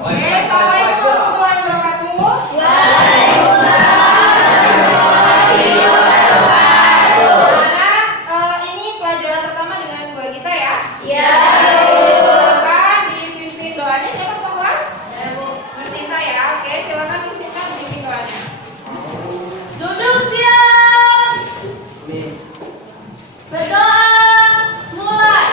Oke, assalamualaikum warahmatullahi wabarakatuh. Anak, ini pelajaran pertama dengan dua kita ya. Iya. Silakan dipimpin doanya. Siapa ketua kelas? Bersinta ya. Oke, silakan Bersinta dipimpin doanya. Duduk siap. Berdoa. Mulai.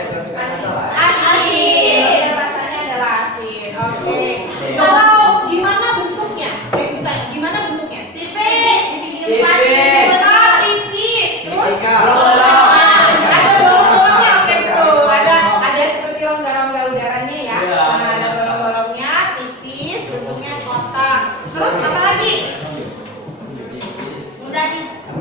Asin. Rasanya adalah asin. Oke. Kalau gimana bentuknya? Gimana bentuknya? Tipis. Tipis. Terus ada bolong-bolongnya. Oke betul. Ada seperti rongga-rongga udaranya ya. Nah, ada bolong-bolongnya, tipis, bentuknya kotak. Terus apa lagi?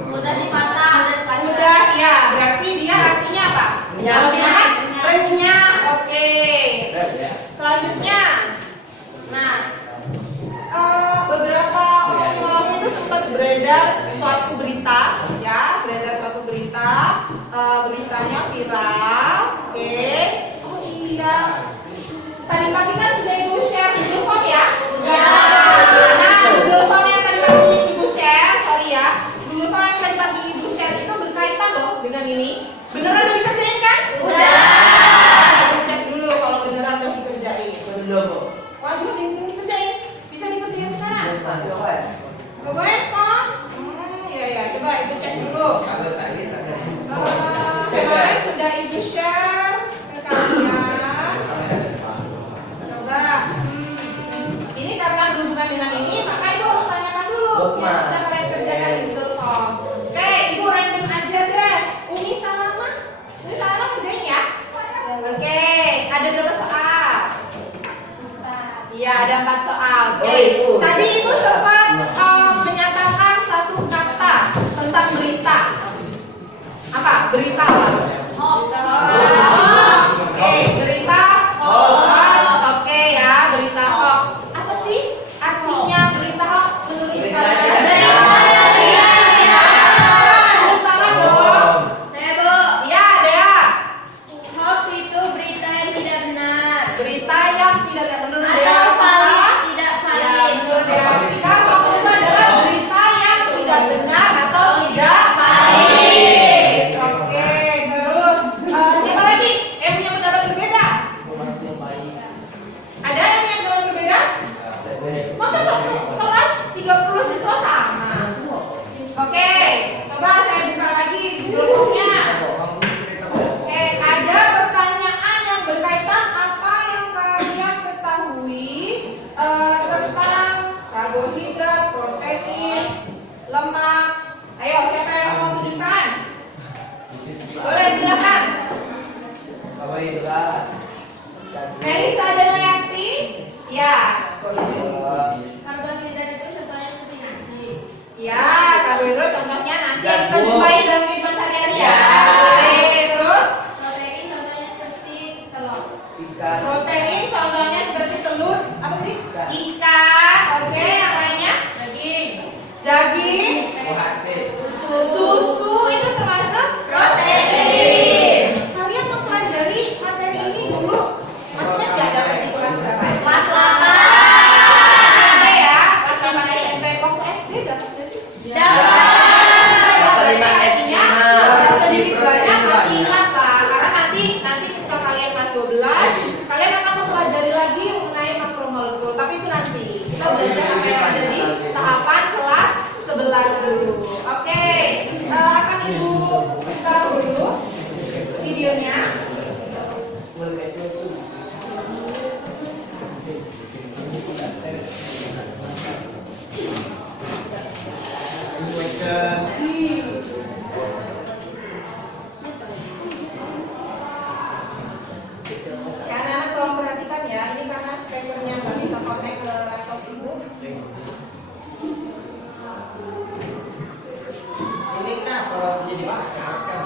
Mudah dipatah. Mudah ya. Berarti dia artinya apa? Kalau dimakan renyah. Oke. Selanjutnya, nah beberapa waktu lalu itu sempat beredar suatu berita, ya, beritanya viral. Oke. Oh iya. Tadi pagi kan sudah ibu share di Google Form ya? Nah, Google Form yang tadi pagi ibu share, sorry ya, Google Form yang tadi pagi ibu share itu berkaitan loh dengan ini. Beneran udah dikerjain kan? Udah. Cek dulu kalau beneran udah dikerjain. Belum. Waduh, belum dikerjain. Bisa dikerjain sekarang? Coba handphone. Ya, coba ibu cek dulu. Kalau saya tak ada. Kemarin sudah ibu share ke kalian. Coba. Ini karena berhubungan dengan ini, maka ibu harus tanyakan dulu yang sudah kalian kerjakan di Google Form. Oke, ibu random aja deh. Umi Salama kerjain ya. Oke, ada berapa soal? Iya, ada 4 soal. Oke. Tadi ibu sempat menyatakan satu kata tentang berita. Apa? Berita apa? Oke, berita hoax. Oke ya, berita hoax. Apa sih artinya berita hoax menurut kalian? Turun tangan dong. Saya Bu, Iya, Dea. hoax itu berita yang tidak benar Berita yang tidak ada menurut Dea. atau Apa? tidak Ya, valid. menurut Dea Artika, hoax itu adalah berita yang tidak benar atau tidak valid. Oke, terus siapa lagi yang punya pendapat berbeda? Ada yang punya pendapat berbeda? Masa satu kelas 30 siswa sama? Oke, coba saya buka lagi di Google Form-nya. Oke, ada pertanyaan yang berkaitan apa yang kalian ketahui tentang karbohidrat, protein, lemak. Ayo, siapa yang mau tulisan? Boleh, silakan. Melisa dan Mayati? Ya. Karbohidrat itu contohnya seperti nasi. Ya, karbohidrat contohnya nasi yang kita jumpai dalam kehidupan sehari-hari ya. Oke, terus Protein contohnya seperti telur. protein contohnya seperti telur, apa tadi? Ikan. Oke, yang lainnya? Daging. Susu itu termasuk protein. Kalian mempelajari materi ini dulu. Maksudnya nggak dapat di kelas berapa? Kelas 8. Ada ya, kelas 8 SMP. Waktu SD dapat nggak sih? Dapat. Artinya sedikit banyak masih ingat lah, karena nanti ketika kalian kelas 12 kalian akan mempelajari lagi mengenai makromolekul. Tapi itu nanti kita belajar apa yang ada di tahapan kelas 11 dulu. Oke, akan ibu taruh dulu videonya. Ya, anak-anak tolong perhatikan ya, ini karena speakernya nggak bisa connect ke laptop ibu. Ini kenapa harus jadi masak kan?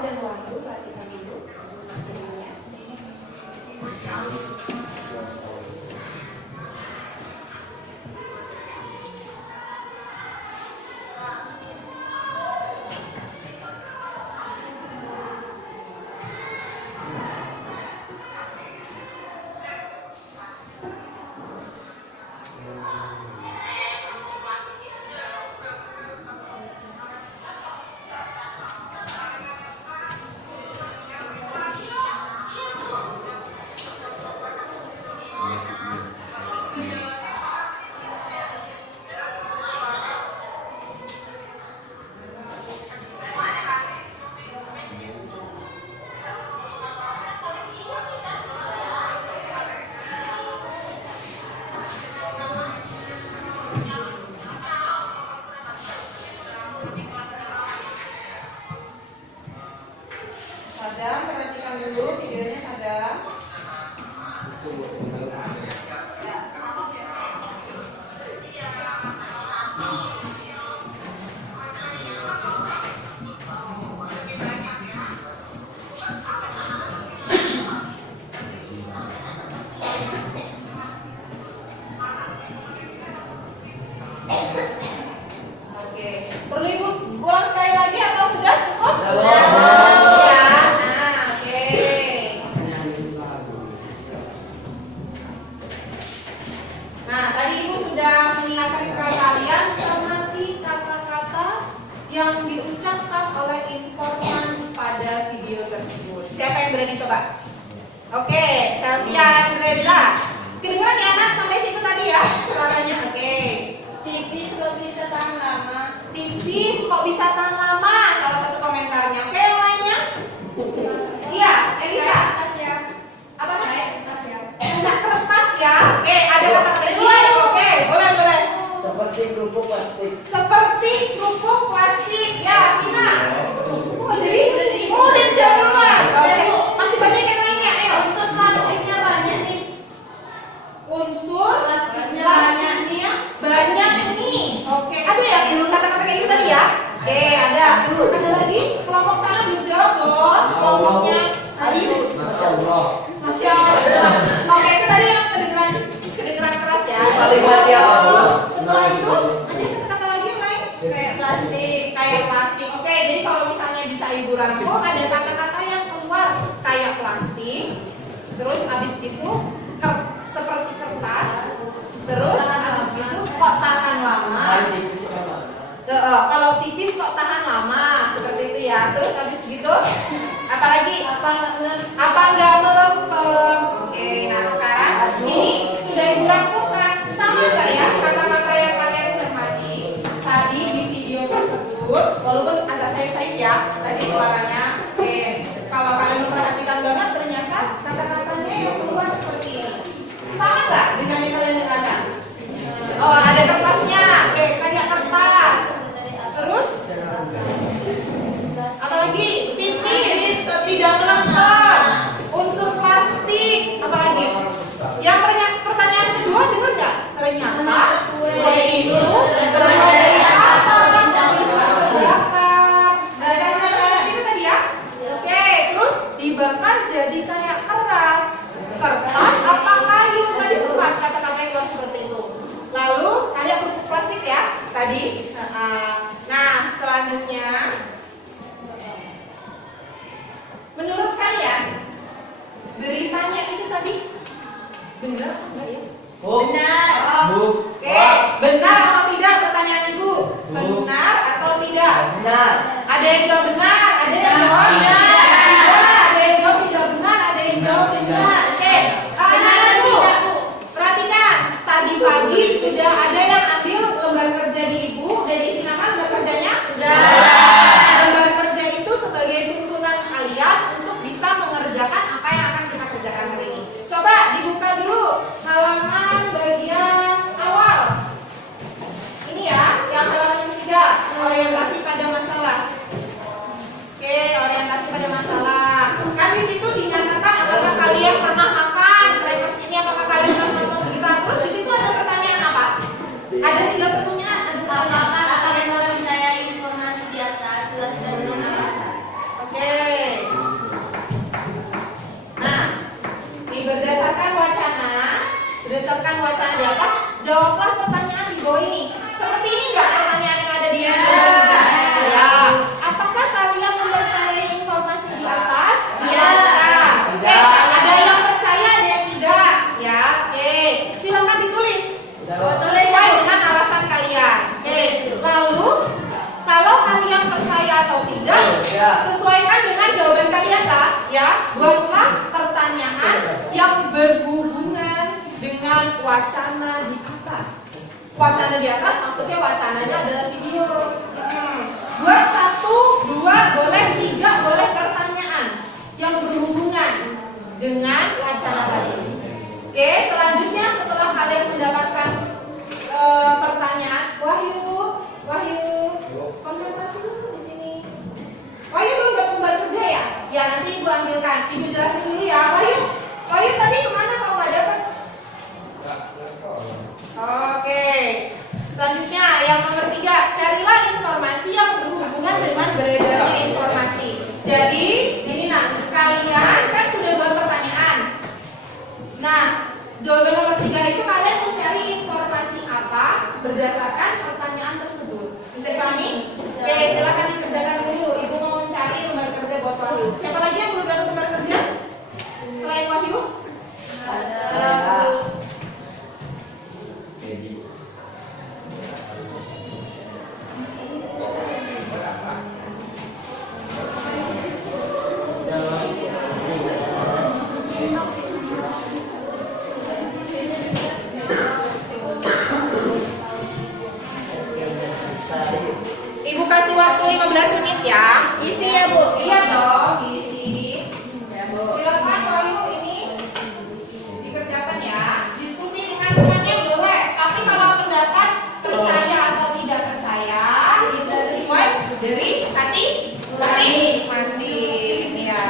dan Wahyu, perhatikan dulu materinya. Sadam, perhatikan dulu videonya Sadam. Oke, perlu Ibu ulang sekali lagi atau sudah cukup? Ya. Nah, oke. Nah, tadi Ibu sudah mengingatkan kepada kalian cermati kata-kata yang diucapkan oleh informan pada video tersebut. Siapa yang berani coba? Oke, Selvian Reza. Kedengaran ya anak sampai situ tadi ya suaranya. Oke. Tipis kok bisa tahan lama. Tipis kok bisa tahan lama? Salah satu komentarnya. Oke, yang lainnya? Iya, Elisa. Kertas ya. Apa nih? Kayak kertas ya. Kayak kertas ya. Oke, ada kata-kata lain. Oke, boleh. Seperti kerupuk plastik. Seperti kerupuk plastik. Ya, Vina. Oh, jadi udah jauh duluan. Oke, masih banyak yang lainnya. Ayo. Unsur plastiknya banyak nih. Unsur Plastiknya plastiknya banyak nih. Oke, ada ya belum kata-kata kayak gitu tadi ya? Oke, ada. Ada lagi? Kelompok sana belum jawab loh. Kelompoknya tadi. Masya Allah. Masya Allah. Oke, itu tadi yang kedengeran keras ya. Paling mati Allah. Setelah itu ada kata-kata lagi yang lain? Kayak plastik. Kayak plastik. Oke, jadi kalau misalnya bisa Ibu rangkum ada kata-kata yang keluar kayak plastik. Terus abis itu seperti kertas. Terus abis itu kok tahan lama. Kalau tipis kok tahan lama seperti itu ya. Terus habis gitu apalagi? Apa nggak melempem? Oke, nah sekarang ini sudah Ibu rangkumkan. Sama nggak ya kata-kata yang kalian cermati tadi di video tersebut? Walaupun agak sayup-sayup ya tadi suaranya. Oke, kalau kalian memperhatikan banget ternyata kata-katanya yang keluar seperti ini. Sama nggak dengan yang kalian dengarkan? Oh, ada kertasnya. Oke, kayak kertas. Terus apalagi? Tipis, tidak melempem, unsur plastik, apalagi? Yang pertanyaan kedua dengar nggak? Ternyata kue itu terbuat dari apa? Bisa terbakar. Nah, kan itu tadi ya? Oke, terus dibakar jadi kayak keras. Kertas apa kayu? Tadi sempat kata-kata yang keluar seperti itu. Lalu kayak kerupuk plastik ya tadi. Nah, selanjutnya menurut kalian beritanya itu tadi benar atau enggak ya? Benar. Oke, benar atau tidak pertanyaan Ibu? Benar atau tidak? Benar. Ada yang jawab benar, ada yang jawab Tidak. ada yang jawab tidak benar, ada yang jawab benar. Oke, benar dan tidak Bu. Perhatikan, tadi pagi sudah ada yang ambil lembar kerja di Ibu. Udah diisi nama lembar kerjanya? Sudah. Lembar kerja itu sebagai tuntunan kalian untuk bisa mengerjakan apa yang akan kita kerjakan hari ini. Coba dibuka dulu halaman bagian awal. Ini ya, yang halaman ketiga, orientasi pada masalah. Oke, orientasi pada masalah. Kan di situ dinyatakan apakah kalian pernah makan, mereka sini apakah kalian pernah nonton berita. Terus di situ ada pertanyaan apa? berdasarkan wacana di atas, jawablah pertanyaan di bawah ini. Seperti ini nggak pertanyaan yang ada di ya. Apakah kalian mempercayai informasi di atas? Ya. Oke, ada yang percaya, ada yang tidak. Ya, oke. Silakan ditulis. Sesuai dengan alasan kalian. Oke. Lalu, kalau kalian percaya atau tidak, sesuaikan dengan jawaban kalian lah. Ya, buatlah pertanyaan yang berhubungan dengan wacana di atas. Wacana di atas maksudnya wacananya adalah video. Buat 1, 2, boleh 3, boleh pertanyaan yang berhubungan dengan wacana tadi. Oke, selanjutnya setelah kalian mendapatkan pertanyaan, Wahyu, konsentrasi dulu di sini. Wahyu belum dapat lembar kerja ya? Ya nanti ibu ambilkan. Ibu jelasin dulu ya, Wahyu tadi kemana kalau nggak dapat? Oke. Selanjutnya yang nomor 3, carilah informasi yang berhubungan dengan beredarnya informasi. Jadi ini kalian kan sudah buat pertanyaan. Nah, jawaban nomor 3 itu kalian mencari informasi apa berdasarkan pertanyaan tersebut. Bisa dipahami? Oke, silakan dikerjakan dulu. Ibu mau mencari lembar kerja buat Wahyu. Siapa lagi yang belum dapat lembar kerja? Selain Wahyu? Ada. Ibu kasih waktu 15 menit ya. Isi ya, Bu. Iya dong, isi. Ya, Bu. Silakan Wahyu ini dikerjakan ya. Diskusi dengan temannya boleh, tapi kalau pendapat percaya atau tidak percaya itu sesuai dari hati masing-masing ya.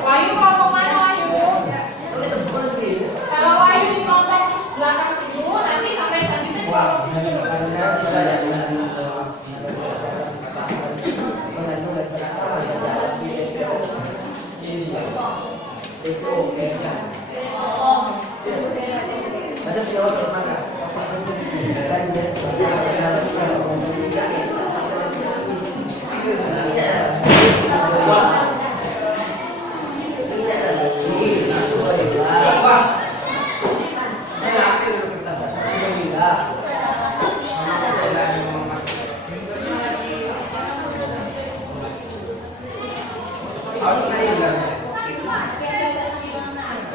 Wahyu mau kemana Wahyu? Kalau Wahyu di kelompok belakang situ, nanti sampai selanjutnya di kelompok situ.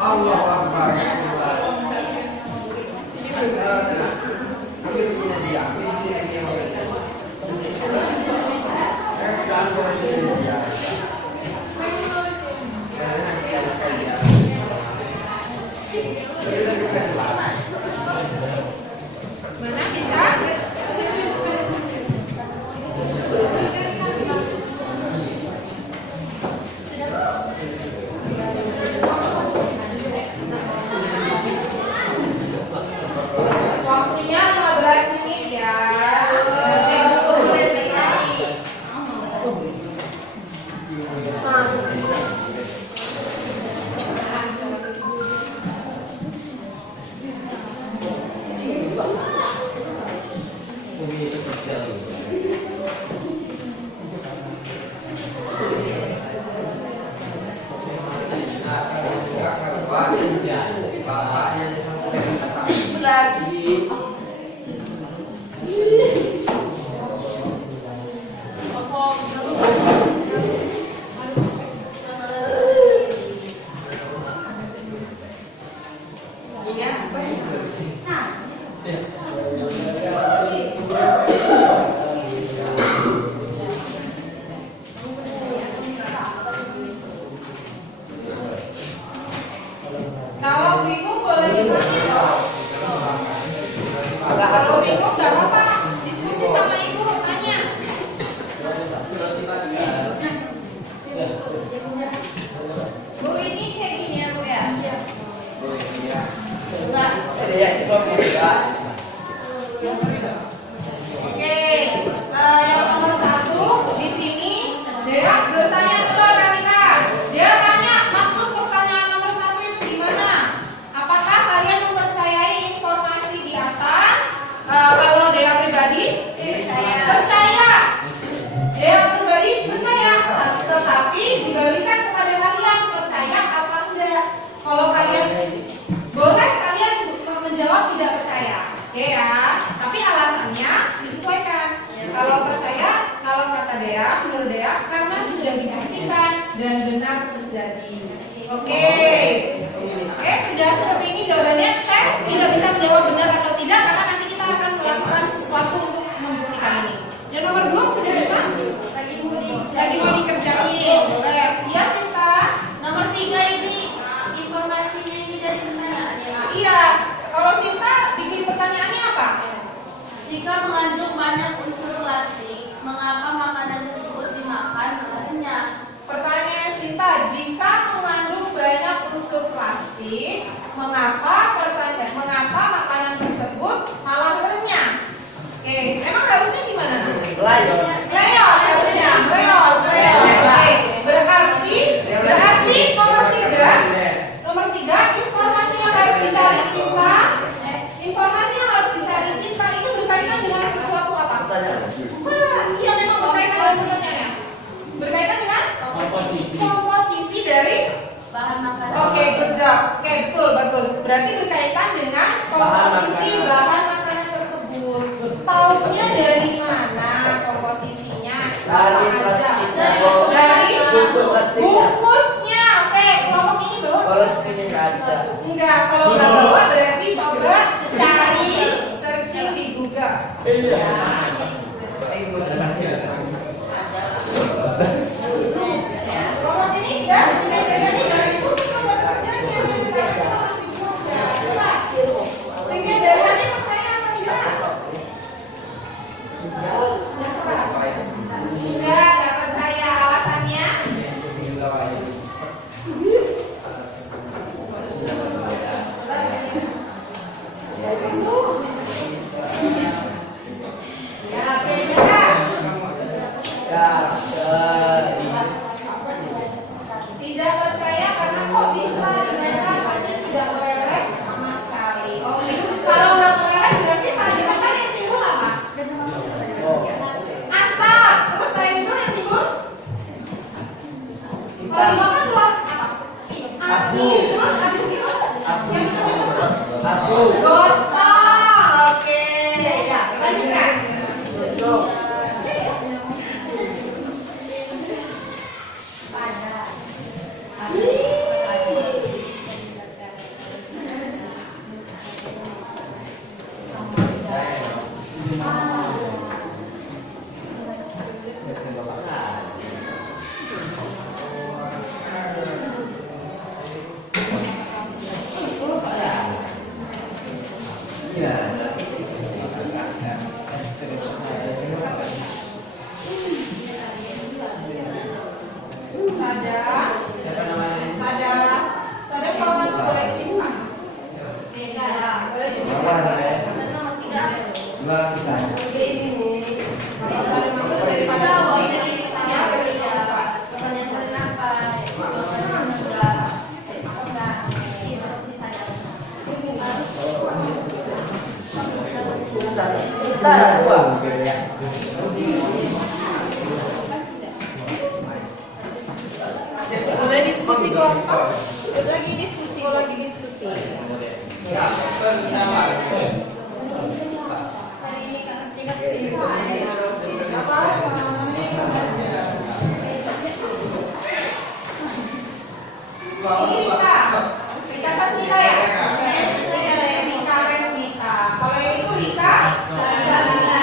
Allah Akbar. Mana bisa? Waktunya 15 menit ya. Lagi. Iya, apa ya? terjadi. Oke, sudah seperti ini jawabannya. Saya tidak bisa menjawab benar atau tidak karena nanti kita akan melakukan sesuatu untuk membuktikan ini. Yang nomor 2 sudah bisa? Lagi mau dikerjain. Iya, Sinta. Nomor 3 ini informasinya ini dari pertanyaan ya. Iya, kalau Sinta bikin pertanyaannya apa? Jika mengandung banyak unsur plastik, mengapa makanan tersebut dimakan malah kenyang? Pertanyaan Sinta, jika mengandung banyak unsur plastik, mengapa makanan tersebut malah renyah? Oke, emang harusnya gimana? Leot harusnya, leot. Oke, berarti nomor 3 informasi yang harus dicari Sinta. Informasi yang harus dicari Sinta itu berkaitan dengan sesuatu apa? Iya, memang berkaitan dengan sesuatu. Berkaitan dengan komposisi dari Bahan makanan. Oke, good job. Oke, betul, bagus. Berarti berkaitan dengan komposisi bahan makanan tersebut. Taunya dari mana komposisinya? Apa aja? Dari bungkusnya. Oke, kelompok ini bawa? Enggak, kalau nggak bawa berarti coba cari searching di Google. Kelompok ini enggak, tidak ada dari itu coba kerjanya. Coba. Sehingga dari percaya apa enggak? Enggak percaya. Alasannya? Ya, beda. Tidak percaya karena kok bisa dibaca tidak meleleh sama sekali. Oke, kalau nggak meleleh berarti saat dimakan yang timbul apa? Asap. Terus selain itu yang timbul? Kalau dimakan keluar apa? Api. Terus habis itu yang itu gosong. Oke, ya lanjutkan. Sadar kalau nggak boleh cuci muka. Boleh cuci muka. Nomor 3. Daripada ini ya, boleh cuci muka. Pertanyaan kenapa? Boleh diskusi kelompok. Lagi diskusi. Hari ini kan 3 Rika Sasmita ya? Rika Resmita. Kalau yang itu Rika Sasmita.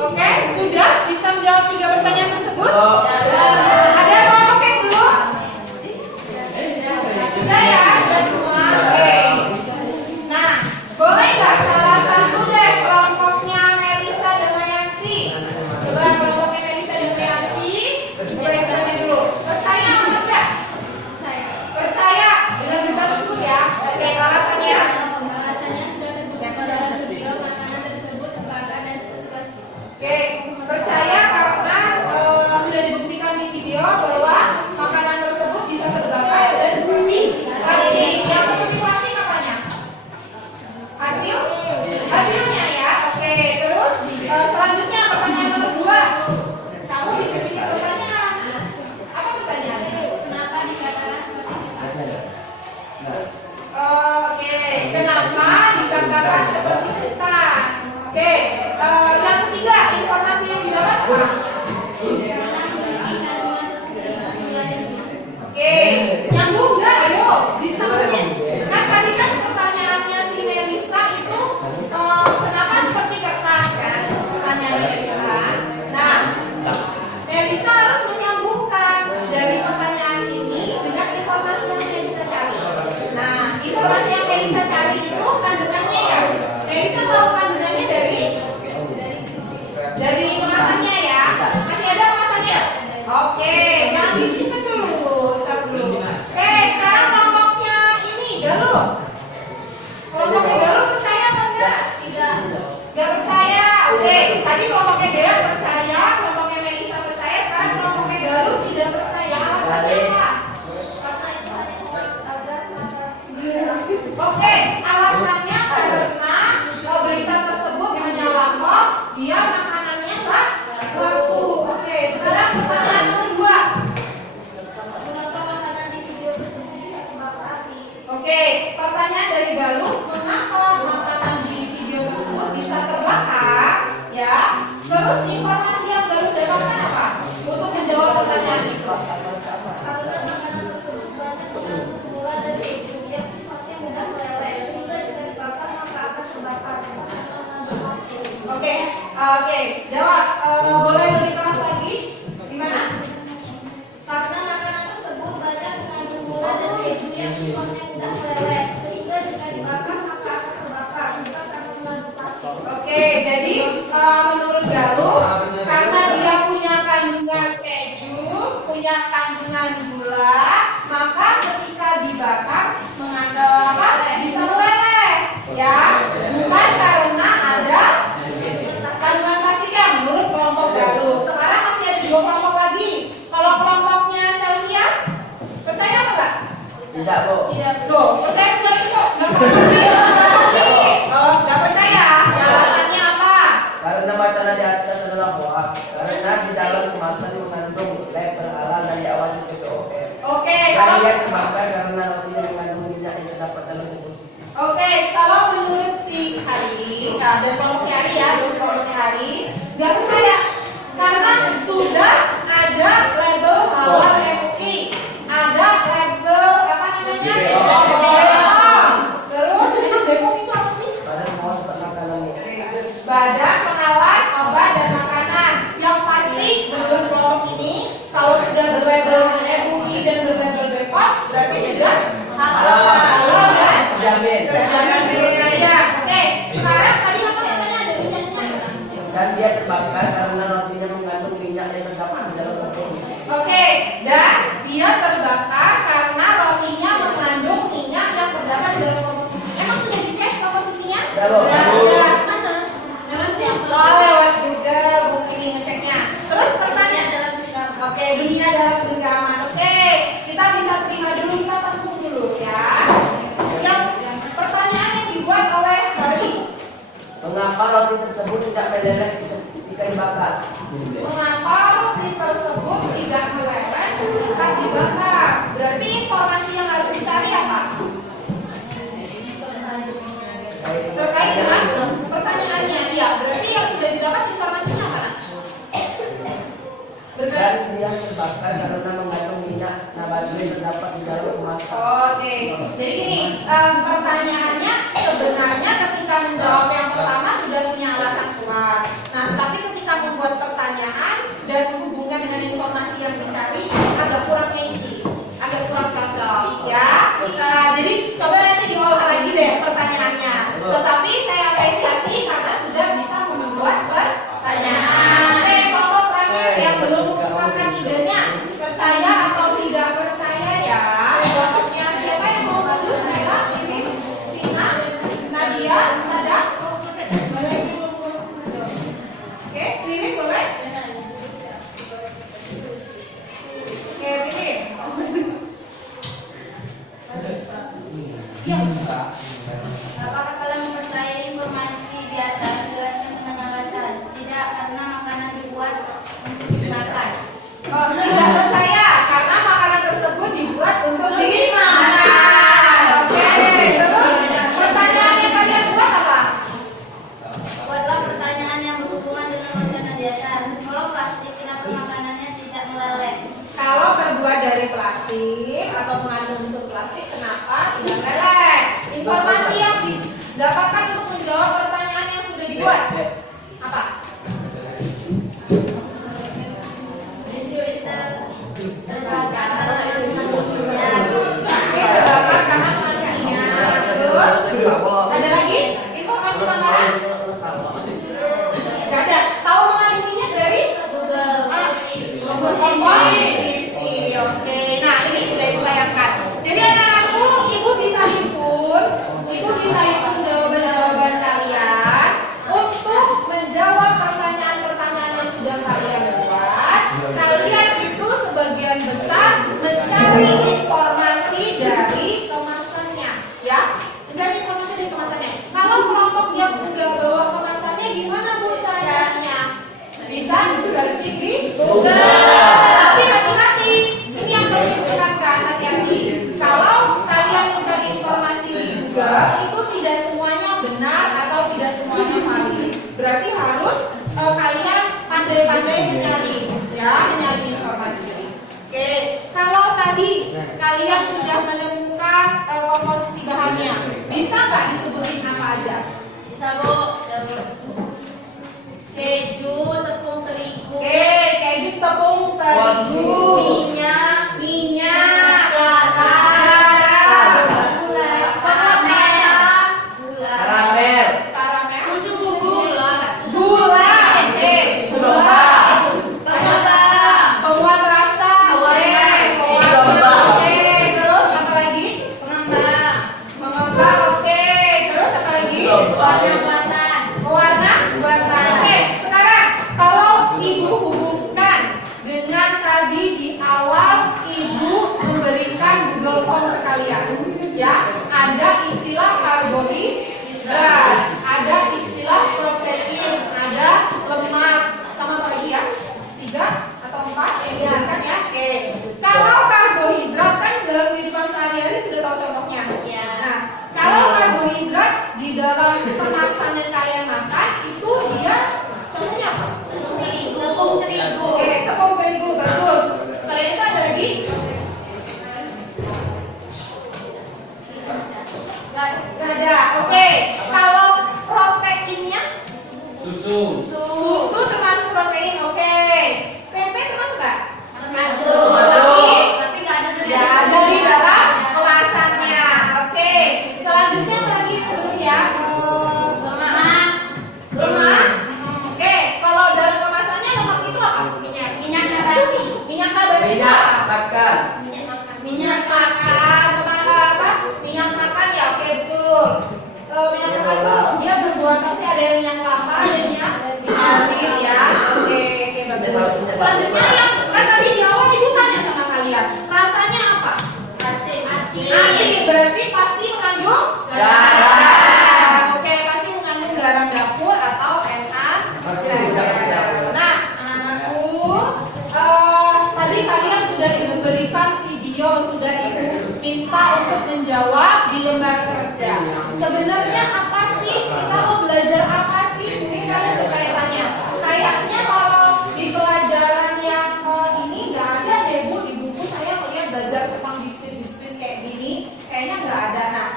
Oke, sudah bisa menjawab 3 pertanyaan tersebut? Ada kelompok yang belum? Sudah ya, sudah semua. Oke. Nah, boleh nggak salah satu deh kelompoknya Melisa dan Mayanti? Coba kelompoknya Melisa dan Mayanti, boleh bertanya dulu. Percaya apa enggak? Percaya dengan berita tersebut ya. Oke, alasannya? Alasannya sudah terbukti dalam video makanan tersebut terbakar dan seperti plastik. Oke, percaya karena sudah dibuktikan di tadi kelompoknya Dea percaya, kelompoknya Melisa percaya, sekarang kelompoknya Galuh tidak percaya. Alasannya apa? Oke, alasannya karena berita tersebut hanyalah hoax, dia makanannya nggak laku. Oke, sekarang pertanyaan kedua. Mengapa makanan di video tersebut bisa terbakar api? Oke, pertanyaan dari Galuh, mengapa makanan di video tersebut bisa terbakar? Ya, terus informasi yang Galuh dapatkan apa? Untuk menjawab pertanyaan itu. Karena makanan tersebut banyak mengandung gula dan keju yang sifatnya mudah meleleh, sehingga jika dibakar maka akan terbakar karena mengandung plastik. Oke, jawab. Boleh lebih keras lagi? Gimana? Karena makanan tersebut banyak mengandung gula dan keju yang sifatnya mudah meleleh, sehingga jika dibakar maka akan terbakar bukan karena mengandung plastik. Oke, jadi menurut Galuh, karena dia punya kandungan keju, punya kandungan gula, maka ketika dibakar mengandung apa? Bisa meleleh, ya? Bukan karena ada kandungan plastiknya menurut kelompok Galuh. Sekarang masih ada 2 kelompok lagi. Kalau kelompoknya Sylvia, percaya apa enggak? Tidak, Bu. Tuh, percaya betul itu kok? Nggak percaya. Oh, nggak percaya. Alasannya apa? Karena wacana di atas adalah hoax. Karena di dalam kemasan mengandung lab berhalal dan diawasi PPOM. Oke, Dan kalau dia terbakar karena rotinya mengandung minyak yang terdapat dalam komposisi. Oke, kalau menurut si Hari, dan kelompoknya Hari ya, menurut kelompoknya Hari, nggak percaya karena sudah ada label halal MUI, ada label apa namanya BPOM. Terus memang BPOM itu apa sih? Badan pengawas makanan. Badan Pengawas Obat dan Makanan. Yang pasti menurut kelompok ini, kalau sudah berlabel MUI dan berlabel BPOM, berarti sudah halal kan? Jamin. Jangan ya. Oke, sekarang tadi apa katanya ada minyaknya? Dan dia terbakar karena rotinya mengandung minyak yang terdapat di dalam komposisi. Oke, dan dia terbakar karena rotinya mengandung minyak yang terdapat di dalam komposisi. Emang sudah dicek komposisinya? Ya, Bu. Ada. Mana? Mana sih? Oh, lewat Google buk ini ngeceknya. Terus pertanyaan dalam genggaman. Oke, dunia dalam genggaman. Oke, kita bisa terima dulu, kita tampung dulu ya. Yang pertanyaan yang dibuat oleh Hari. Mengapa roti tersebut tidak meleleh ketika dibakar? Mengapa roti tersebut tidak meleleh ketika dibakar? Berarti informasi yang harus dicari apa? Terkait dengan pertanyaannya. Iya, berarti yang sudah didapat informasinya apa? Dan dia terbakar karena mengandung minyak nabati yang terdapat di dalam kemasan. Oke, jadi ini pertanyaannya sebenarnya ketika menjawab yang pertama sudah punya alasan kuat. Nah, tapi ketika membuat pertanyaan dan menghubungkan dengan informasi yang dicari agak kurang matching, agak kurang cocok, ya. Jadi coba nanti diolah lagi deh pertanyaannya. Tetapi saya apresiasi karena sudah bisa membuat pertanyaan. Oke, kelompok terakhir yang belum mengungkapkan idenya, percaya atau tidak percaya ya? Kelompoknya siapa yang mau maju? Saya, ini, Vina, Nadia, Sadam. Oke, Lirik boleh? Oke, Lirik. Iya. Apakah kalian mempercayai informasi di atas? Jelaskan dengan alasan. Tidak, karena makanan dibuat untuk dimakan. Oh, tidak percaya karena makanan tersebut dibuat untuk dimakan. Oke, terus pertanyaan yang kalian buat apa? Buatlah pertanyaan yang berhubungan dengan wacana di atas. Kalau plastik, kenapa makanannya tidak meleleh? Kalau terbuat dari plastik atau mengandung unsur plastik, kenapa tidak meleleh? Informasi yang didapatkan untuk menjawab pertanyaan yang sudah dibuat apa? Plastik terbakar karena mengandungnya. Terus ada lagi informasi tambahan? Gak ada. Tahu mengandung minyak dari Google. komposisi. Oke. Nah, ini sudah dibayangkan. Jadi anak-anakku, ibu bisa himpun jawaban Berarti harus kalian pandai-pandai mencari, ya, mencari informasi. Oke, kalau tadi kalian sudah menemukan komposisi bahannya, bisa nggak disebutin apa aja? Bisa, Bu. Keju, tepung terigu. Oke, keju, tepung terigu, minyak, garam, gula, karamel, Susu bubuk. gula, penguat rasa, oke, terus apa lagi? Pengembang, oke, terus apa lagi? Pewarna buatan. Oke, sekarang kalau ibu hubungkan dengan tadi di awal ibu memberikan Google Form ke kalian, ya, ada istilah karbohidrat, ada istilah protein, ada lemak, sama apa lagi ya? 3 atau 4 yang diberikan ya. Oke, kalau karbohidrat kan dalam kehidupan sehari-hari sudah tahu contohnya. Iya. Nah, kalau karbohidrat di dalam kemasan yang kalian makan itu dia contohnya apa? Tepung terigu. Oke, tepung terigu, bagus. Selain itu ada lagi? Gak ada. Oke, kalau proteinnya? Susu. Susu termasuk protein, oke. Tempe termasuk nggak? Masuk. Tapi nggak ada di dalam kemasannya. Oke. Selanjutnya apa lagi dulu ya? Lemak. Oke. Kalau dalam kemasannya lemak itu apa? Minyak nabati. Minyak nabati itu Minyak apa? makan. Minyak makan, apa? Minyak makan ya, oke betul. Minyak makan tuh dia berbuat pasti ada yang minyak kelapa, ada yang minyak margarin ya. Oke, bagus. Selanjutnya yang kan tadi di awal ibu tanya sama kalian, rasanya apa? Asin. Asin, berarti pasti mengandung Garam. Oke, pasti mengandung garam dapur atau NaCl. Nah, anak-anakku, tadi kalian sudah ibu berikan video, sudah ibu minta untuk menjawab di lembar kerja. Sebenarnya apa sih? Kita mau belajar apa sih? Mungkin kalian bertanya-tanya. Kayaknya kalau di pelajaran yang ini nggak ada deh Bu, di buku saya melihat belajar tentang biskuit-biskuit kayak gini, kayaknya nggak ada. Nah,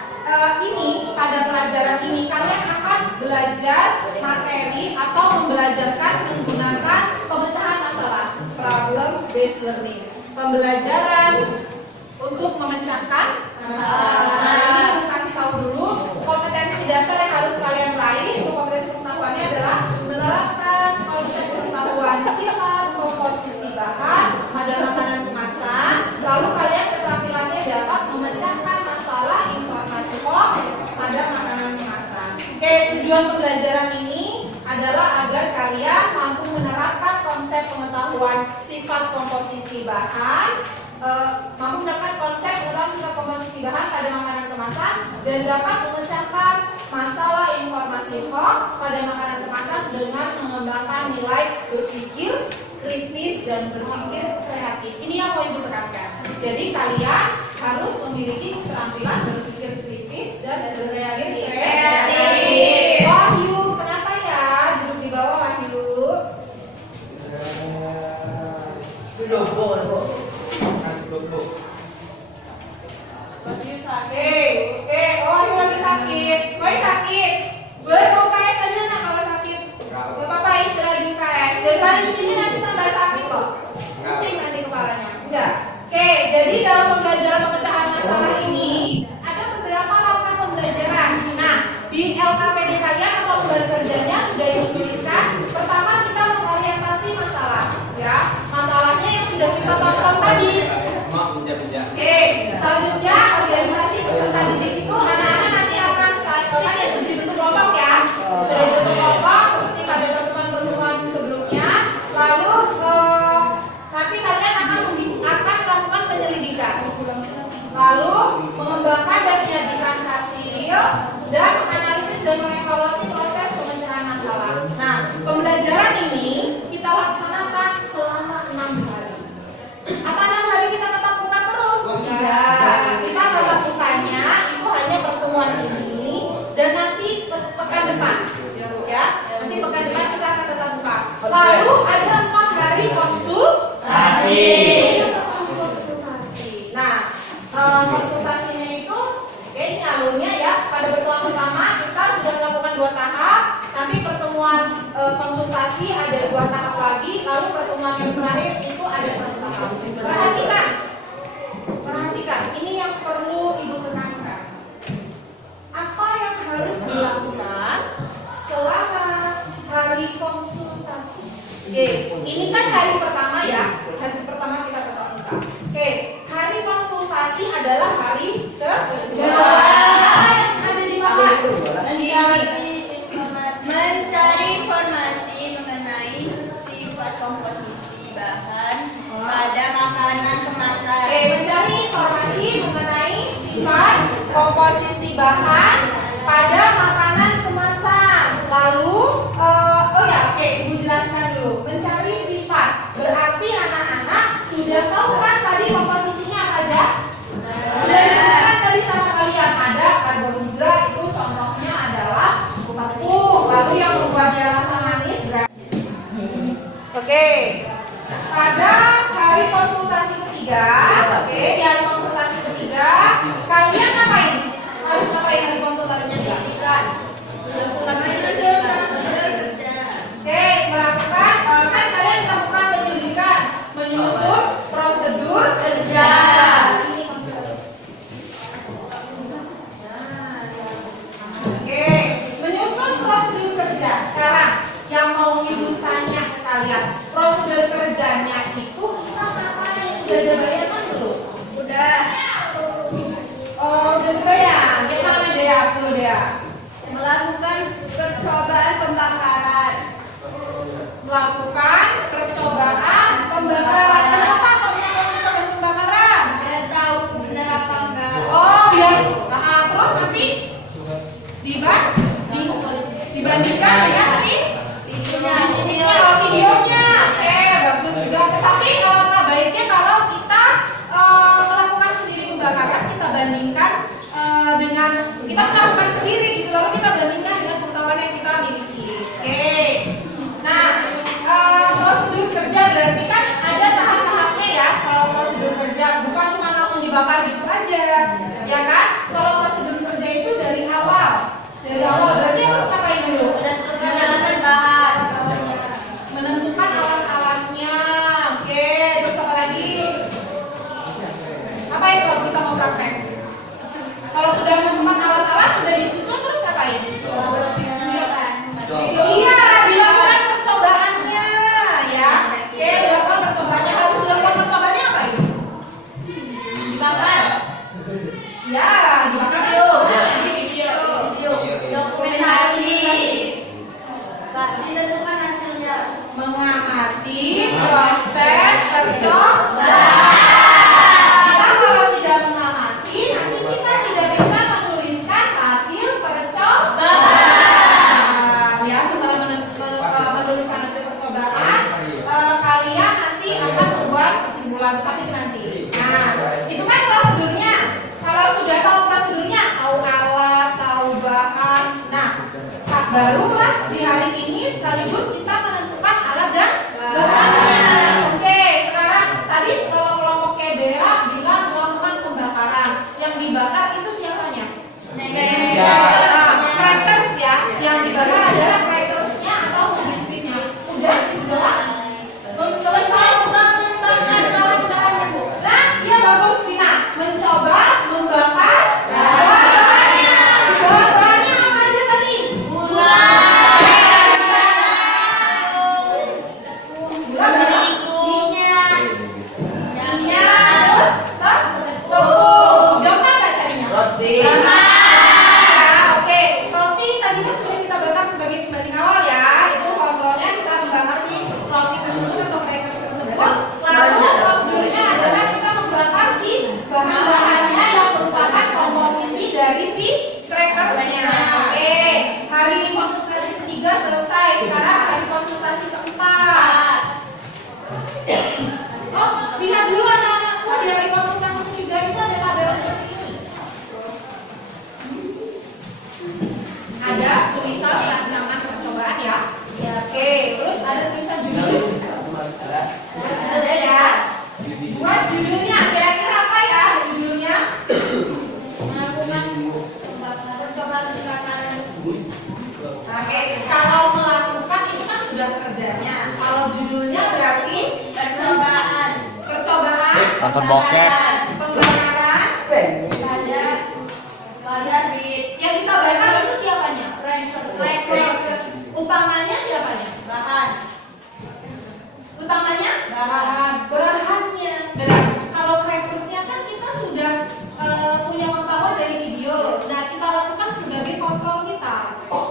ini pada pelajaran ini kalian akan belajar materi atau membelajarkan menggunakan pemecahan masalah, problem based learning. Pembelajaran untuk memecahkan masalah. Nah, ini aku kasih tahu dulu kompetensi dasar yang harus kalian raih. Untuk kompetensi pengetahuannya adalah menerapkan konsep pengetahuan sifat komposisi bahan pada makanan kemasan. Lalu kalian keterampilannya dapat memecahkan masalah informasi hoax pada makanan kemasan. Oke, tujuan pembelajaran ini adalah agar kalian mampu menerapkan konsep pengetahuan sifat komposisi bahan, mampu mendapatkan konsep tentang sifat komposisi bahan pada makanan kemasan dan dapat memecahkan masalah informasi hoax pada makanan kemasan dengan mengembangkan nilai berpikir kritis dan berpikir kreatif. Ini yang mau ibu tekankan. Jadi kalian harus memiliki keterampilan berpikir kritis dan berpikir kreatif. Wahyu, kenapa ya duduk di bawah Wahyu? Duduk, Bu. Oke, oh Wahyu lagi sakit. Wahyu sakit. Boleh ke UKS aja nggak kalau sakit? Gak apa-apa, istirahat di UKS. Daripada di sini nanti tambah sakit kok. Pusing nanti kepalanya. Enggak. Oke, jadi dalam pembelajaran pemecahan masalah ini ada beberapa langkah pembelajaran. Nah, di LKPD kalian atau lembar kerjanya sudah dituliskan. Pertama kita mengorientasi masalah, ya. Masalahnya yang sudah kita tonton tadi. Oke, selanjutnya organisasi peserta didik itu anak-anak nanti akan kan ya sudah dibentuk kelompok ya, sudah dibentuk kelompok seperti pada pertemuan sebelumnya. Lalu nanti kalian akan melakukan penyelidikan, lalu konsultasi ada 2 tahap lagi, lalu pertemuan yang terakhir itu ada 1 tahap. Perhatikan, ini yang perlu Ibu tekankan. Apa yang harus dilakukan selama hari konsultasi? Oke, ini kan hari pertama ya. Hari pertama kita tetap muka. Oke, hari konsultasi adalah hari kedua. Apa yang ada di bawah? Mencari informasi mengenai sifat komposisi bahan pada makanan kemasan. Oke, mencari informasi mengenai sifat komposisi bahan pada makanan kemasan. Lalu, Ibu jelaskan dulu. Mencari sifat berarti anak-anak sudah tahu kan tadi komposisinya apa aja? Sudah disebutkan tadi sama kalian. Ada karbohidrat, itu contohnya adalah tepung. Lalu yang membuatnya rasa manis berarti. Oke. Pada hari konsultasi ketiga, di hari konsultasi ketiga, kalian ngapain? Harus ngapain hari konsultasi ketiga? Melakukan, kan kalian melakukan penyelidikan, menyusun prosedur kerja. Oke, menyusun prosedur kerja. Sekarang yang mau Ibu tanya ke kalian, prosedur kerjanya itu kita ngapain? Sudah ada bayangan belum? Udah. Oh, udah kebayang. Gimana Dea? Tuh Dea. Melakukan percobaan pembakaran. Melakukan percobaan pembakaran. Kenapa kamu melakukan percobaan pembakaran? Biar tahu benar apa enggak. Oh, biar. Terus nanti dibandingkan dengan videonya. Oke, bagus juga. Tapi alangkah baiknya kalau kita melakukan sendiri pembakaran, kita bandingkan dengan kita melakukan sendiri gitu, lalu kita bandingkan dengan pengetahuan yang kita miliki. Oke. Nah, prosedur kerja berarti kan ada tahap-tahapnya ya. Kalau prosedur kerja bukan cuma langsung dibakar gitu aja, ya kan? Kalau prosedur kerja itu dari awal berarti harus ngapain dulu? Menentukan alat bahan. Menentukan alat-alatnya. Oke, terus apa lagi? Apa itu kalau kita mau praktek? Kalau sudah menentukan alat-alat, sudah disusun, terus ngapain? Iya, dilakukan percobaannya, ya. Oke, dilakukan percobaannya. Habis dilakukan percobaannya apa itu? Dibakar. Ya, dibakar. Video. Dokumentasi. Ditentukan hasilnya. Mengamati proses percobaan. Kita kalau tidak mengamati, nanti kita tidak bisa menuliskan hasil percobaan. Ya, setelah menuliskan hasil percobaan, kalian nanti akan membuat kesimpulan. Tapi itu nanti. Nah, itu kan prosedurnya. Kalau sudah tahu prosedurnya, tahu alat, tahu bahan. Nah, barulah di hari ini sekaligus kita menentukan alat dan bahannya. Oke, sekarang tadi kalau kelompok Dea bilang melakukan pembakaran. Yang dibakar itu siapanya? Crackers ya. Yang dibakar adalah crackersnya atau biskuitnya. Udah itu doang. Selesai membakar bahan-bahannya, Bu. Nah, iya bagus Vina. Mencoba membakar bahan-bahannya. Bahan-bahannya apa aja tadi? Gula. Oke, kalau melakukan itu kan sudah sudah kerjanya. Kalau judulnya berarti Percobaan. percobaan, Nonton bokep. pembakaran. Pada si Yang kita bakar itu siapanya? rekrut. Utamanya siapanya? Bahan. Utamanya? Bahan. Bahannya. Dan kalau rekrutnya kan kita sudah punya pengetahuan dari video. Nah, kita lakukan sebagai kontrol kita.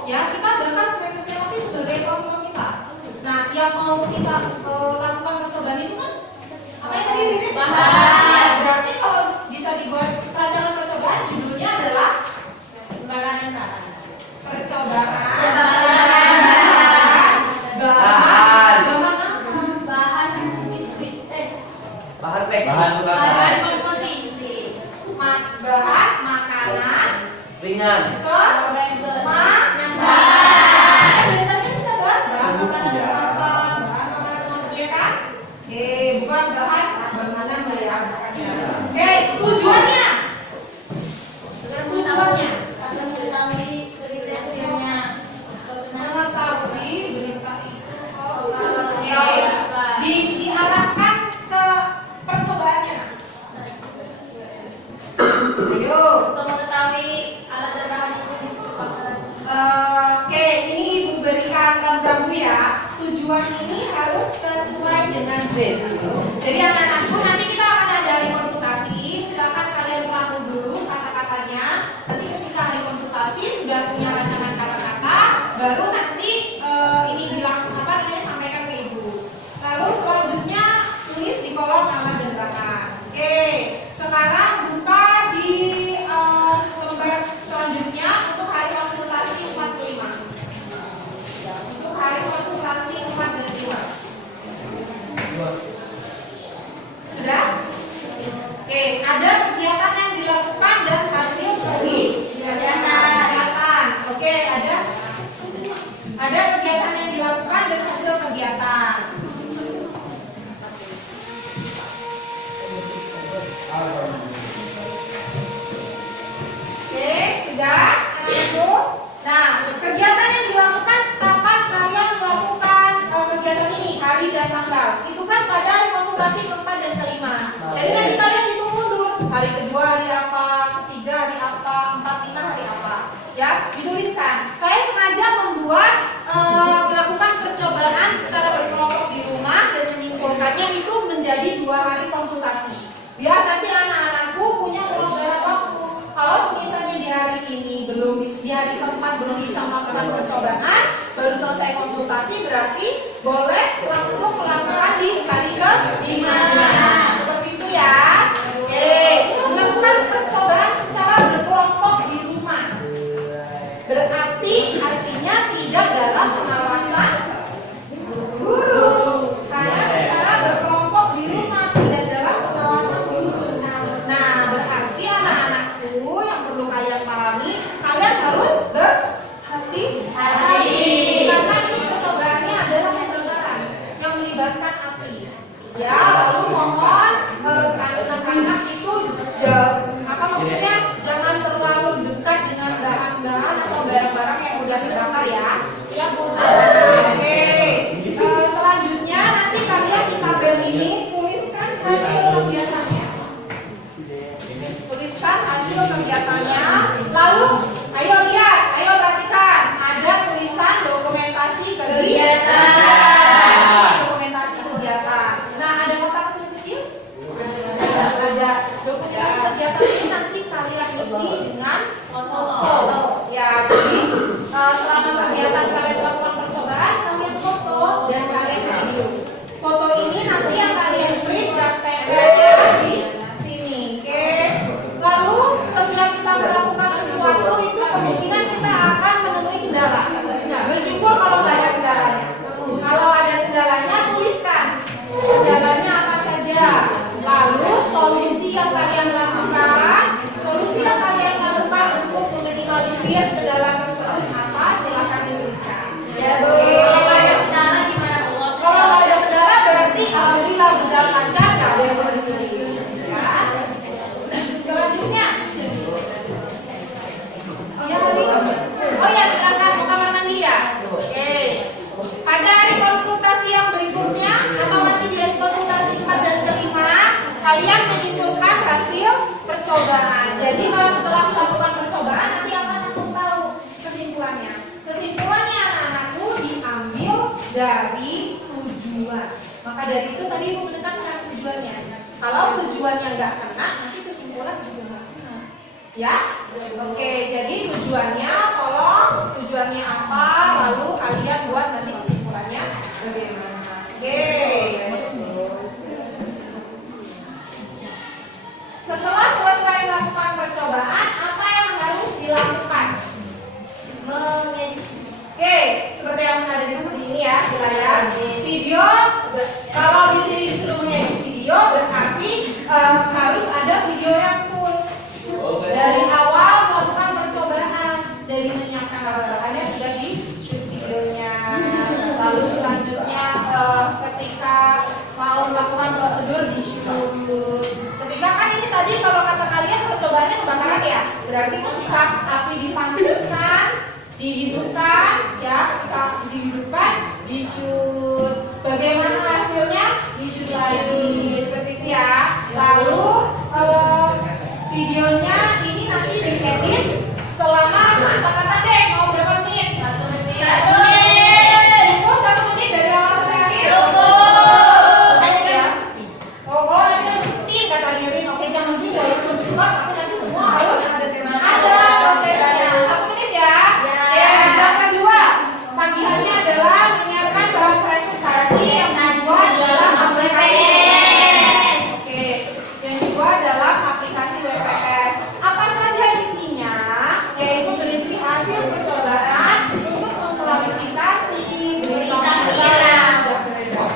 Ya, kita bakar rekrutnya nanti sebagai kontrol kita. Nah, yang mau kita lakukan percobaan itu kan apa yang tadi Rini? Bahan. Berarti kalau bisa dibuat rancangan percobaan judulnya adalah percobaan. Bahan. Bahan biskuit. Bahan kue. Bahan komposisi. bahan makanan Ringan. ke Nasi. dari tadi kita bahas bahan makanan kemasan, bahan makanan kemasan ya kan? Oke, bukan bahan bangunan ya. Oke, tujuannya. Tujuannya Agar mengetahui kriteria. mengetahui berita itu diarahkan ke percobaannya. Ayo. Untuk mengetahui alat dan bahan itu bisa dipakai. Oke, ini Ibu berikan rambu ya. Tujuan ini harus sesuai dengan base. Jadi anak-anakku nanti kita akan ada hari konsultasi. Silakan kalian ulang dulu kata-katanya. Nanti ketika hari konsultasi sudah punya rancangan kata-kata, baru nanti ini bilang apa namanya sampaikan ke Ibu. Lalu selanjutnya tulis di kolom alat dan bahan. Oke, sekarang buka di lembar selanjutnya untuk hari konsultasi 45. Untuk hari konsultasi 4 dan 5. Sudah? Oke, ada kegiatan yang dilakukan dan hasil kegiatan. Oke, ada kegiatan yang dilakukan dan hasil kegiatan. Oke, sudah? Itu. Nah, kegiatan yang dilakukan kapan kalian melakukan kegiatan ini, hari dan tanggal. Itu kan pada hari konsultasi keempat dan kelima. Jadi nanti kalian hitung mundur. Hari kedua hari apa, ketiga hari apa, 4, 5 hari apa. Ya, dituliskan. Saya sengaja membuat melakukan percobaan secara berkelompok di rumah dan menyimpulkannya itu menjadi 2 hari konsultasi. Biar nanti anak-anakku punya kelonggaran waktu. Kalau misalnya di hari ini di hari keempat belum bisa melakukan percobaan, baru selesai konsultasi berarti boleh langsung melakukan di hari ke-5. Seperti itu ya. Oke, melakukan percobaan secara berkelompok di rumah. Berarti artinya tidak dalam pengawasan guru. Karena secara berkelompok di rumah tidak dalam pengawasan guru. Nah, berarti anak-anakku yang perlu kalian pahami, kalian harus berhati-hati. Karena ini percobaannya adalah pembakaran yang melibatkan api. Ya, lalu mohon kalian menyimpulkan hasil percobaan. Jadi kalau setelah melakukan percobaan nanti akan langsung tahu kesimpulannya. Kesimpulannya anak-anakku diambil dari tujuan. Maka dari itu tadi Ibu menekankan tujuannya. Kalau tujuannya nggak kena, nanti kesimpulan juga nggak kena. Ya? Oke, jadi tujuannya tolong tujuannya apa, lalu kalian buat nanti kesimpulannya bagaimana. Oke. Setelah selesai melakukan percobaan, apa yang harus dilakukan? Oke, seperti yang ada di buku ini ya, di layar. Video, kalau di sini disuruh mengedit video, berarti harus ada video yang full. Dari awal melakukan percobaan, dari menyiapkan bahan-bahannya sudah di shoot videonya. Lalu selanjutnya ketika mau melakukan prosedur di shoot. Ketika kan ini tadi kalau kata kalian percobaannya kebakaran ya, berarti ketika api dipanaskan, dihidupkan, ya, ketika dihidupkan, di shoot. Bagaimana hasilnya? Di shoot lagi, seperti itu ya. Lalu videonya ini nanti diedit selama kata deh mau berapa menit? 1 menit. 1 menit. Cukup 1 menit dari awal sampai akhir. Cukup. Ya. Oh nanti tim kata Dirin. Oke jangan sih walaupun cepat tapi nanti semua harus ada prosesnya. 1 menit ya. Yang kedua tagihannya adalah menyiapkan bahan presentasi yang dibuat dalam aplikasi. Oke. Yang kedua dalam aplikasi WPS. Apa saja isinya? Yaitu berisi hasil percobaan untuk mengklarifikasi berita sudah beredar.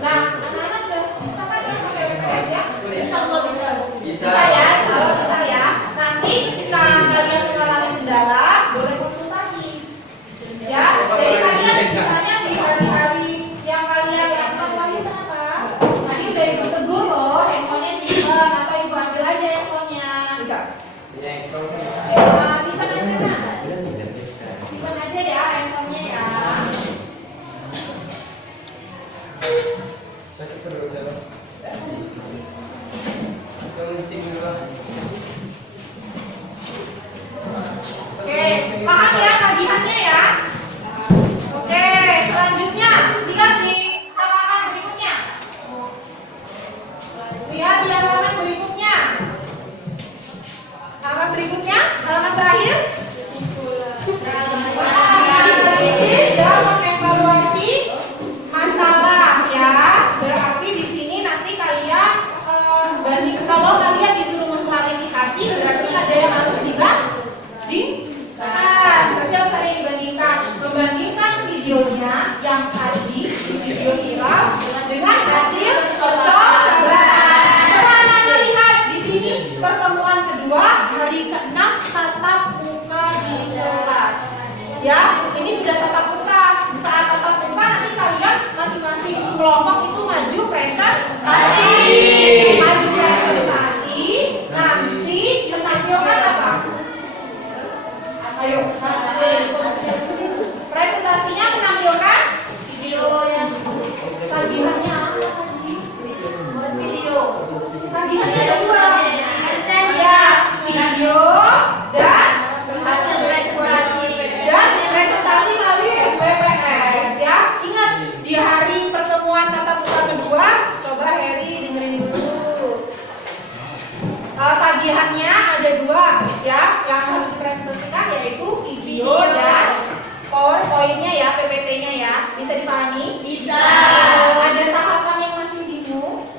Nah, anak-anak udah bisa kan ya pakai WPS ya? Bisa nggak bisa? Bisa ya, kalau bisa ya. Nanti ketika kalian mengalami kendala, boleh konsultasi. Ya, jadi kalian misalnya di hari-hari yang kalian lihatkan lagi kenapa? Tadi udah ibu tegur loh, handphonenya simpan atau ibu ambil aja handphonenya. Simpan aja nak. Simpan aja ya handphonenya ya. Sakit perut saya. Saya mencing dulu. Oke, paham ya tagihannya ya? Oke, selanjutnya lihat di halaman berikutnya. Lihat di halaman berikutnya. Halaman berikutnya, halaman terakhir. Analisis dan mengevaluasi masalah ya. Berarti di sini nanti kalian kalau kalian disuruh mengklarifikasi berarti ada yang harus berarti harus ada yang dibandingkan. Membandingkan videonya yang tadi di video viral dengan hasil percobaan. Coba anak-anak lihat di sini pertemuan kedua hari ke-6 tatap muka di kelas. Ya, ini sudah tatap muka. Saat tatap muka nanti kalian masing-masing kelompok itu maju presentasi. Maju presentasi. Nanti menampilkan apa? Ayo, presentasinya menampilkan video yang tagihannya apa tadi? Buat video. Tagihannya ada 2. Ya, video dan hasil presentasi. Dan presentasi melalui WPS ya. Ingat di hari pertemuan tatap muka kedua, coba Heri dengerin dulu. Tagihannya ada 2 ya, yang harus dipresentasikan yaitu video dan PowerPoint-nya ya, PPT-nya ya. Bisa dipahami? Bisa. Ada tahapan yang masih bingung?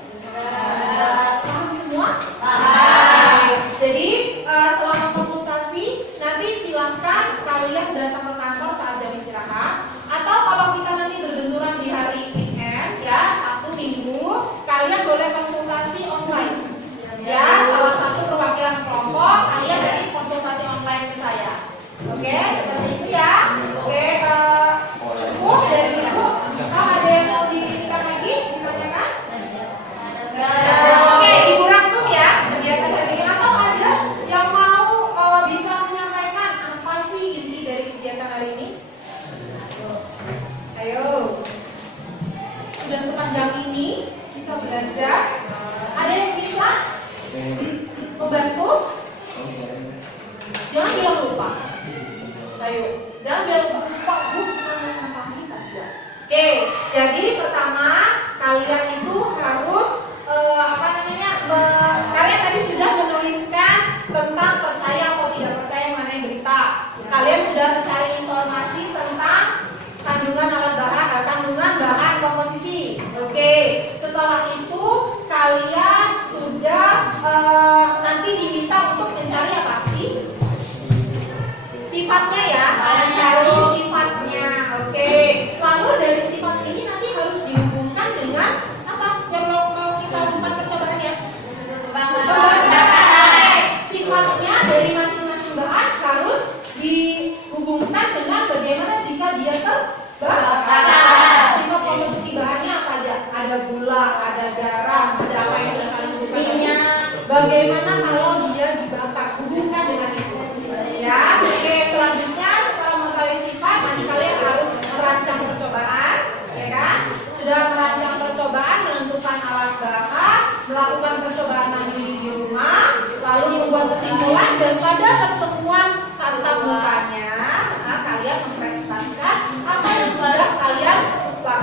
Paham semua? Paham. Jadi selama konsultasi nanti silahkan kalian datang ke kantor saat jam istirahat. Atau kalau kita nanti berbenturan di hari weekend ya, Sabtu Minggu, kalian boleh konsultasi online. Ya, salah satu perwakilan kelompok kalian nanti konsultasi online ke saya. Oke, seperti itu ya. Oke, cukup dari ibu. Ada yang mau ditanyakan lagi? Ditanyakan? Oke, ibu rangkum ya kegiatan hari ini. Atau ada yang mau bisa menyampaikan apa sih inti dari kegiatan hari ini? Ayo. Sudah sepanjang ini kita belajar. Ada Jadi pertama kalian itu harus kalian tadi sudah menuliskan tentang percaya atau tidak percaya mengenai berita. Kalian sudah mencari informasi tentang kandungan bahan komposisi. Oke, setelah itu kalian sudah nanti diminta untuk mencari apa sih? Sifatnya ya, mencari sifatnya. Oke, lalu dari sifat ini nanti harus dihubungkan dengan apa yang mau kita lakukan percobaannya? Sifatnya dari masing-masing bahan harus dihubungkan dengan bagaimana jika dia terbakar. Sifat komposisi bahannya apa aja? Ada gula, ada garam, ada apa yang sudah kalian sebutkan? Minyak. Bagaimana kalau dia dibakar? Hubungkan dengan itu. Ya, oke. Selanjutnya setelah mengetahui sifat, nanti kalian harus merancang percobaan, ya kan? Sudah merancang percobaan, menentukan alat bahan, melakukan percobaan mandiri di rumah, lalu membuat kesimpulan, dan pada pertemuan tatap mukanya, kalian mempresentasikan apa yang sudah kalian lakukan.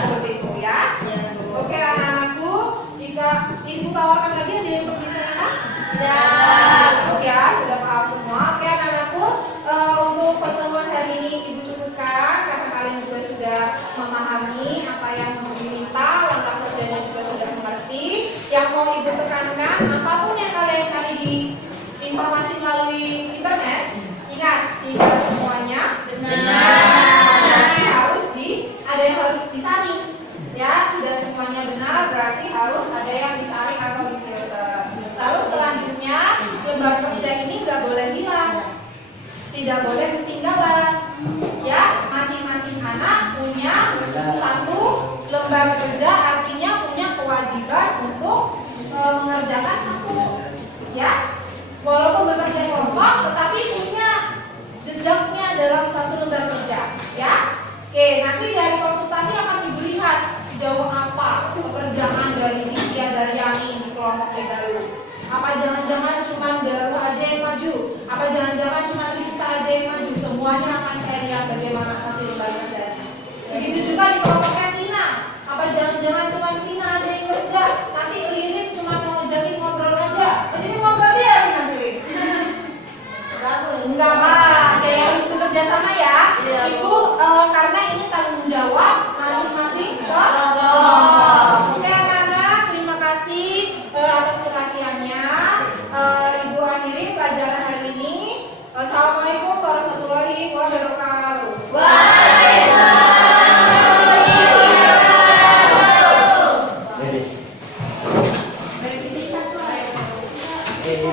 Seperti itu ya. Oke anak-anakku, jika ibu tawarkan lagi ada yang berbincang? Tidak. Oke ya, sudah paham semua. Oke anak-anakku, untuk pertemuan hari ini ibu cukupkan karena kalian juga sudah memahami apa yang diminta, langkah kerjanya juga sudah mengerti. Yang mau ibu tekankan, apapun yang kalian cari di informasi melalui internet, ingat tidak semuanya benar. Jadi ada yang harus disaring. Ya, tidak semuanya benar, berarti harus ada yang disaring atau difilter. Lalu selanjutnya, lembar kerja ini nggak boleh hilang, tidak boleh ketinggalan. Ya, masing-masing anak punya satu lembar kerja, artinya punya kewajiban untuk mengerjakan satu. Ya, walaupun bekerja kelompok, tetapi punya jejaknya dalam satu lembar kerja. Ya, oke. Nanti dari konsultasi akan ibu lihat sejauh apa pekerjaan dari Cynthia, dari Yani di kelompok Tegalu. Apa jangan-jangan cuma Daru aja yang maju? Apa jangan-jangan cuma Rizka aja yang maju? Semuanya akan saya lihat bagaimana hasil lembar kerjanya. Begitu juga di kelompoknya Tina. Apa jangan-jangan cuma Tina aja yang kerja? Nanti Ririn cuma mau ngajakin ngobrol aja. Jadi ngobrol dia nanti Ririn. Enggak lah, jadi harus bekerja sama ya. Itu karena ini tanggung jawab masing-masing kelompok. Oke anak-anak, terima kasih atas perhatiannya. Ibu akhiri pelajaran hari ini. Assalamualaikum warahmatullahi wabarakatuh. Jadi